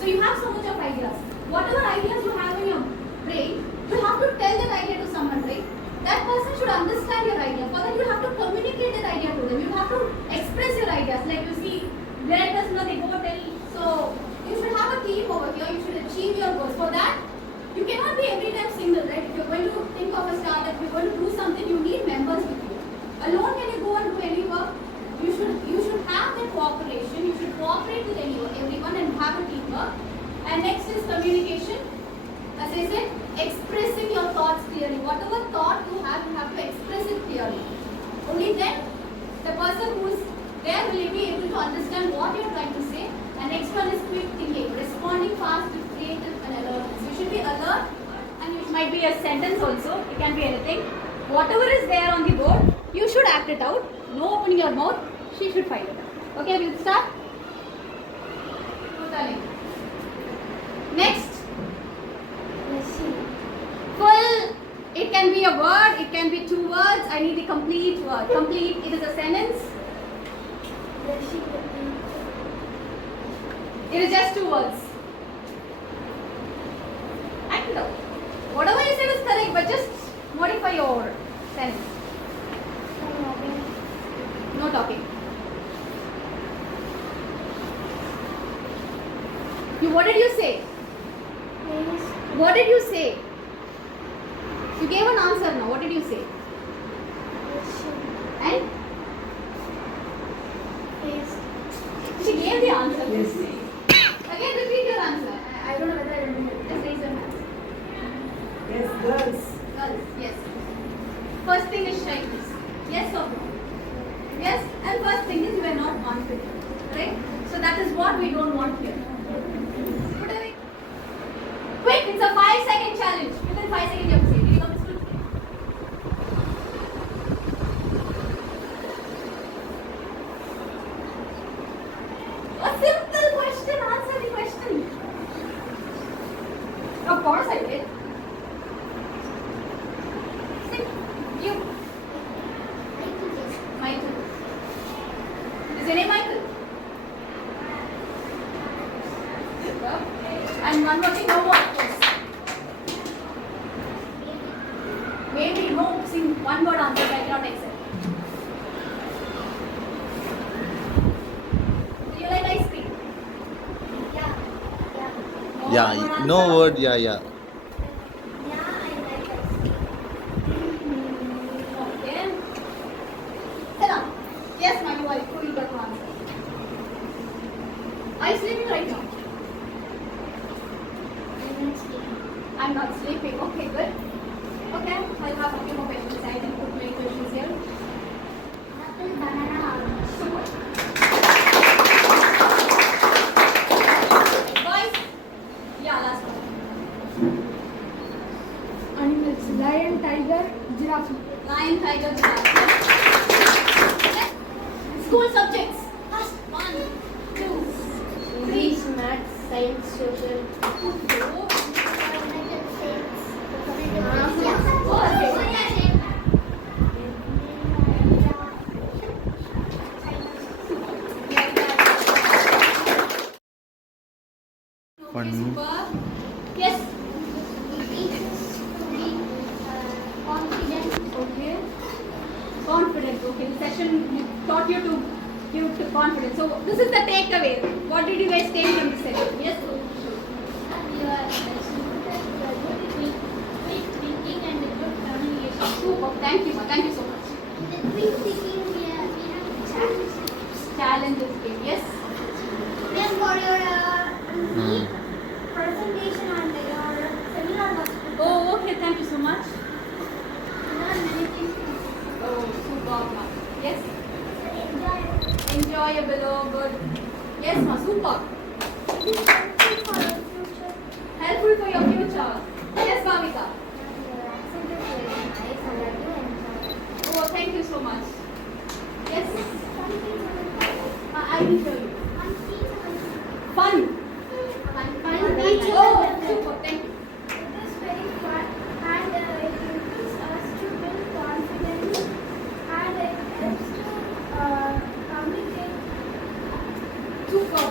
So you have so much of ideas. Whatever ideas you have in your brain, you have to tell that idea to someone, right? That person should understand your idea. For that, you have to communicate that idea to them. You have to express your ideas. Like you see, directors know they go tell. So you should have a team over here. You should achieve your goals. For that, you cannot be every time single, right? If you're going to think of a startup, you're going to do something, you need members with you. Alone, when you go and do any work, you should have that cooperation. You should cooperate with everyone and have a teamwork. And next is communication. As I said, expressing your thoughts clearly. Whatever thought you have to express it clearly. Only then the person who is there will be able to understand what you are trying to say. And next one is quick thinking, responding fast with creative and alertness. You should be alert, and it might be a sentence also. It can be anything. Whatever is there on the board, you should act it out. No opening your mouth. She should find it out. Okay, we'll start. Next. Full. It can be a word. It can be 2 words. I need the complete word. Complete. It is a sentence. It is just 2 words. Act it out. Whatever you said is correct, but just modify your sentence. No talking. What did you say? Yes. What did you say? You gave an answer now. What did you say? Yes. And? Yes. She gave the answer. Yes. Again, repeat your answer. I don't know whether I remember. Just raise your hand. Yes, girls. Girls, yes. First thing is shyness. Yes or no? Yes. And first thing is you are not confident. Right? So that is what we don't want here. Put away. Quick, it's a 5-second challenge. Within 5 seconds you have to say. Did you come to school? A simple question. Answer the question. Of course I did. You. Michael. Is your name Michael? And one more thing, no more questions. Maybe no, sing one word answer, I cannot accept. Do you like ice cream? Yeah. Yeah. Yeah, no word, yeah. Yeah, I like ice cream. Okay. Sit down. Yes, my wife, who you got to answer? Are you sleeping right now? I'm not sleeping. Okay, good. Okay, I'll have a few more questions. I can put my questions here. Apple, banana, orange. Super. Boys? Yeah, last one. Animals: lion, tiger, giraffe. Lion, tiger, giraffe. Okay. School subjects. First, 1, 2, 3. English, maths, science, social. 4. One. Super. Yes. Confident. Okay. Confidence. Okay. The session taught you to give to confidence. So this is the takeaway. What did you guys take from this session? Yes. Super. Thank you. Thank you so much. Challenges game. Yes. Then for your Hmm. presentation and your seminar was Oh, okay. Thank you so much. many things. Oh, super. Yes. Enjoy. Enjoyable. Oh, good. Yes, ma. Super. It is helpful for your future. Helpful for your future. Yes, Bhavika. Your accent is very nice and I do enjoy. Oh, thank you so much. Yes. Something I will show you. Fun. Oh, super. Thank you. It is very fun and it helps us to build confidence and it helps to communicate. Super.